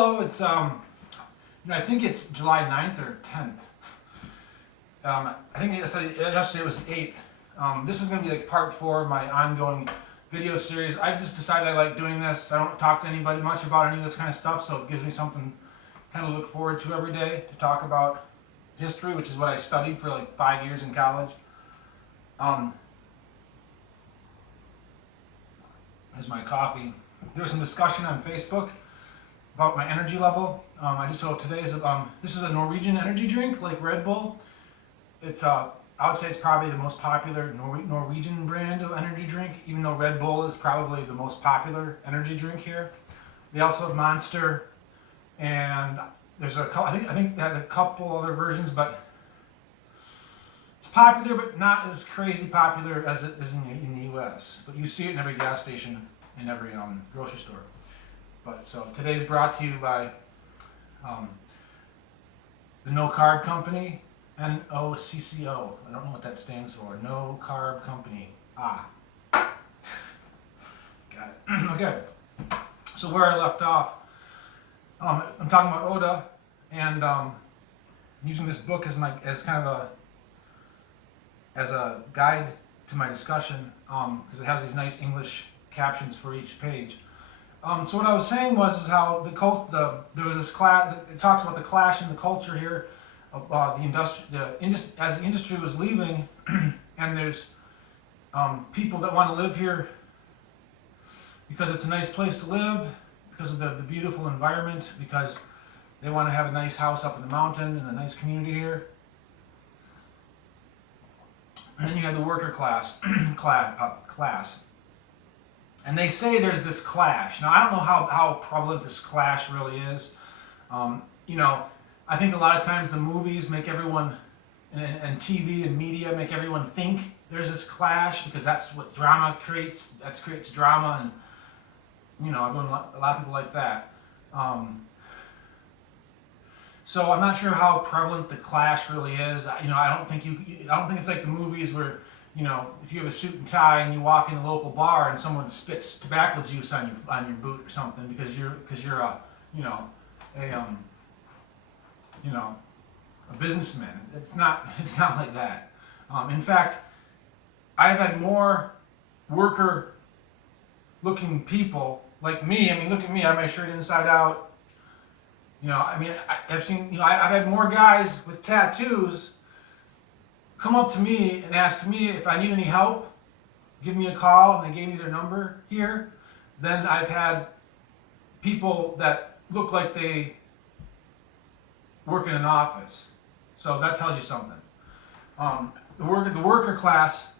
Hello, it's I think it's July 9th or 10th. I think yesterday was the 8th. This is going to be like part 4 of my ongoing video series. I just decided I like doing this. I don't talk to anybody much about any of this kind of stuff, so it gives me something kind of look forward to every day to talk about history, which is what I studied for like 5 years in college. Here's my coffee. There was some discussion on Facebook about my energy level. This is a Norwegian energy drink like Red Bull. It's I would say it's probably the most popular Norwegian brand of energy drink, even though Red Bull is probably the most popular energy drink here. They also have Monster, and there's I think they have a couple other versions, but it's popular, but not as crazy popular as it is in the U.S. But you see it in every gas station, in every grocery store. But so today's brought to you by the No Carb Company, NOCCO. I don't know what that stands for. No Carb Company. Got it. Okay. So where I left off, I'm talking about Odda, and using this book as kind of a guide to my discussion, because it has these nice English captions for each page. So what I was saying was how there was this class. It talks about the clash in the culture here, as the industry was leaving, and there's people that want to live here because it's a nice place to live, because of the beautiful environment, because they want to have a nice house up in the mountain and a nice community here. And then you have the worker class, and they say there's this clash. Now I don't know how prevalent this clash really is. I think a lot of times the movies make everyone, and TV and media make everyone think there's this clash because that's what drama creates. That creates drama, and a lot of people like that. So I'm not sure how prevalent the clash really is. I don't think it's like the movies where, if you have a suit and tie and you walk in a local bar and someone spits tobacco juice on your boot or something because you're a businessman. It's not like that. In fact, I've had more worker-looking people like me. I mean, look at me. I have my shirt inside out. I've had more guys with tattoos come up to me and ask me if I need any help, give me a call, and they gave me their number here. Then I've had people that look like they work in an office. So that tells you something. The worker class,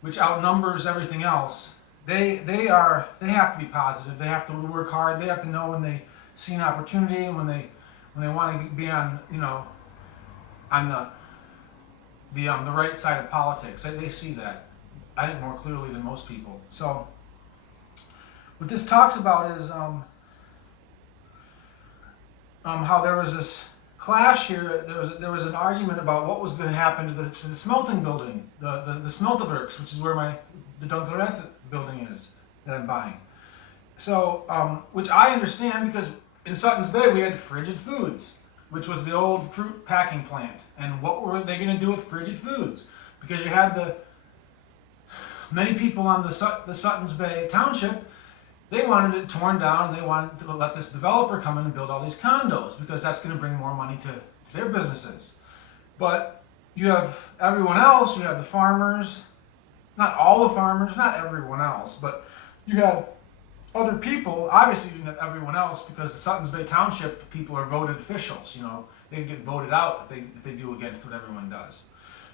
which outnumbers everything else, they have to be positive. They have to work hard. They have to know when they see an opportunity, and when they want to be on the right side of politics. They see that, I think, more clearly than most people. So what this talks about is how there was this clash here. There was an argument about what was going to happen to the smelting building, the smelteverks, which is where the Dunkelrette building is that I'm buying. So, which I understand because in Sutton's Bay we had Frigid Foods, which was the old fruit packing plant. And what were they going to do with Frigid Foods? Because you had many people on the Sutton's Bay Township, they wanted it torn down, and they wanted to let this developer come in and build all these condos because that's going to bring more money to their businesses. But you have everyone else, you have the farmers, not all the farmers, not everyone else, but you had other people. Obviously not everyone else, because the Sutton's Bay Township people are voted officials. They get voted out if they do against what everyone does.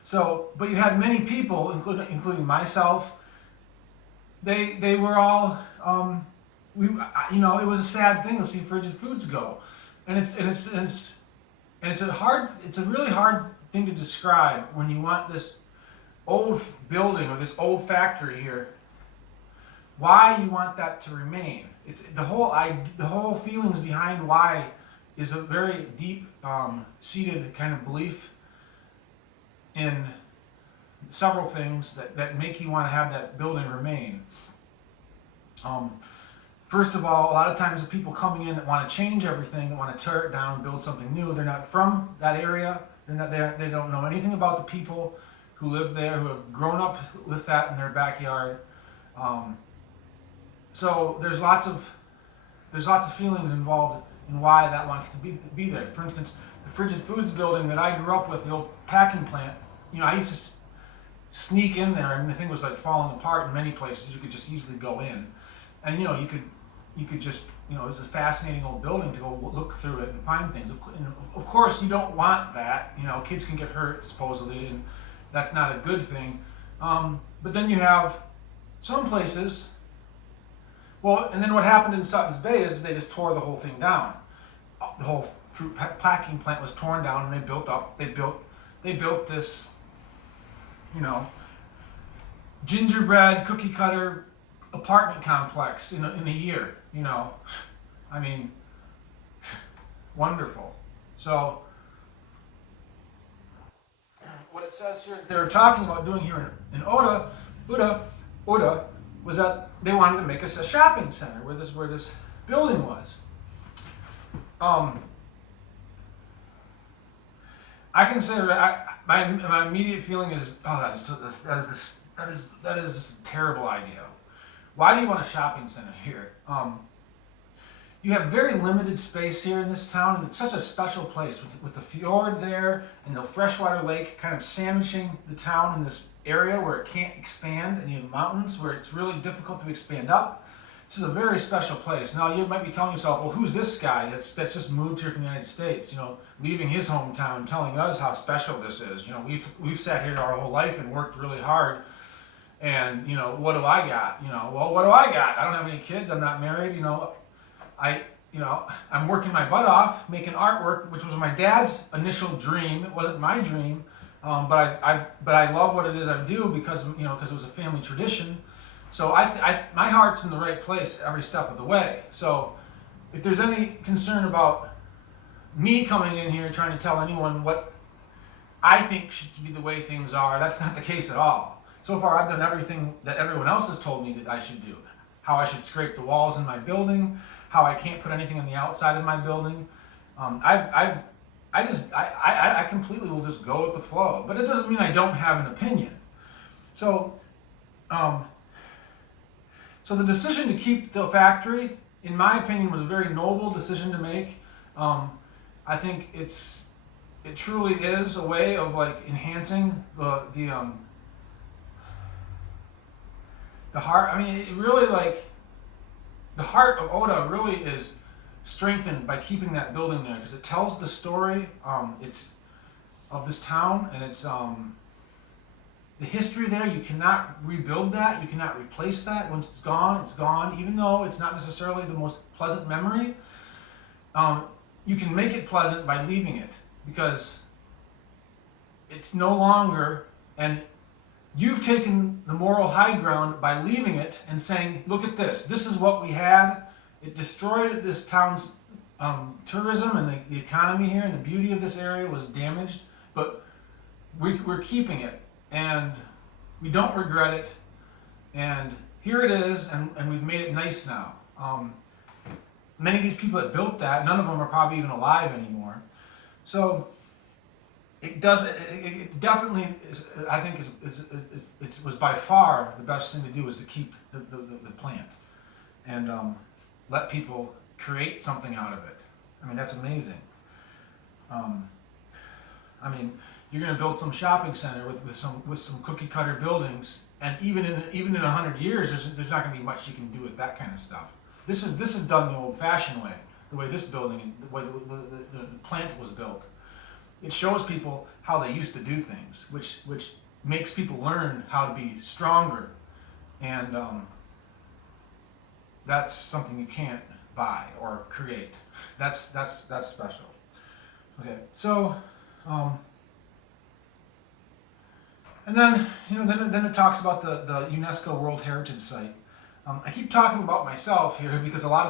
So, but you had many people, including myself. They were all it was a sad thing to see Frigid Foods go, and it's a really hard thing to describe when you want this old building or this old factory here. Why you want that to remain? It's the whole feelings behind why is a very deep seated kind of belief in several things that make you want to have that building remain. first of all, a lot of times the people coming in that want to change everything, that want to tear it down, build something new, they're not from that area. They're not there. They don't know anything about the people who live there, who have grown up with that in their backyard. So there's lots of feelings involved in why that wants to be there. For instance, the Frigid Foods building that I grew up with, the old packing plant. I used to sneak in there, and the thing was like falling apart in many places. You could just easily go in, and you could just, it was a fascinating old building to go look through it and find things. Of course, you don't want that. Kids can get hurt supposedly, and that's not a good thing. But then you have some places. Well, and then what happened in Sutton's Bay is they just tore the whole thing down. The whole fruit packing plant was torn down, and they built this, gingerbread cookie cutter apartment complex in a year. I mean, wonderful. So what it says here, they're talking about doing here in Odda was that they wanted to make us a shopping center where this building was. I consider my immediate feeling is, that is a terrible idea. Why do you want a shopping center here? You have very limited space here in this town, and it's such a special place with the fjord there and the freshwater lake kind of sandwiching the town in this area where it can't expand, and you have mountains where it's really difficult to expand up. This is a very special place. Now you might be telling yourself, well, who's this guy that's just moved here from the United States, leaving his hometown, telling us how special this is. We've sat here our whole life and worked really hard, and what do I got? Well, what do I got? I don't have any kids. I'm not married. I'm working my butt off making artwork, which was my dad's initial dream. It wasn't my dream, but I love what it is I do because it was a family tradition. So my heart's in the right place every step of the way. So if there's any concern about me coming in here trying to tell anyone what I think should be the way things are, that's not the case at all. So far, I've done everything that everyone else has told me that I should do. How I should scrape the walls in my building, how I can't put anything on the outside of my building. I completely will just go with the flow. But it doesn't mean I don't have an opinion. So the decision to keep the factory, in my opinion, was a very noble decision to make. I think it truly is a way of enhancing the heart. I mean, it really the heart of Odda really is strengthened by keeping that building there because it tells the story. It's of this town, and it's the history there. You cannot rebuild that. You cannot replace that. Once it's gone, it's gone. Even though it's not necessarily the most pleasant memory, you can make it pleasant by leaving it because it's no longer, and you've taken the moral high ground by leaving it and saying, look at this. This is what we had. It destroyed this town's tourism, and the economy here and the beauty of this area was damaged. But we're keeping it, and we don't regret it. And here it is, and we've made it nice now. Many of these people that built that, none of them are probably even alive anymore. So it definitely is, I think it was by far the best thing to do was to keep the plant and let people create something out of it. I mean, that's amazing. I mean, you're going to build some shopping center with some cookie cutter buildings, and even in 100 years, there's not going to be much you can do with that kind of stuff. This is done the old-fashioned way, the way this building, the way the plant was built. It shows people how they used to do things, which makes people learn how to be stronger, and that's something you can't buy or create. That's special. Okay, so and then then it talks about the UNESCO World Heritage Site. I keep talking about myself here because a lot of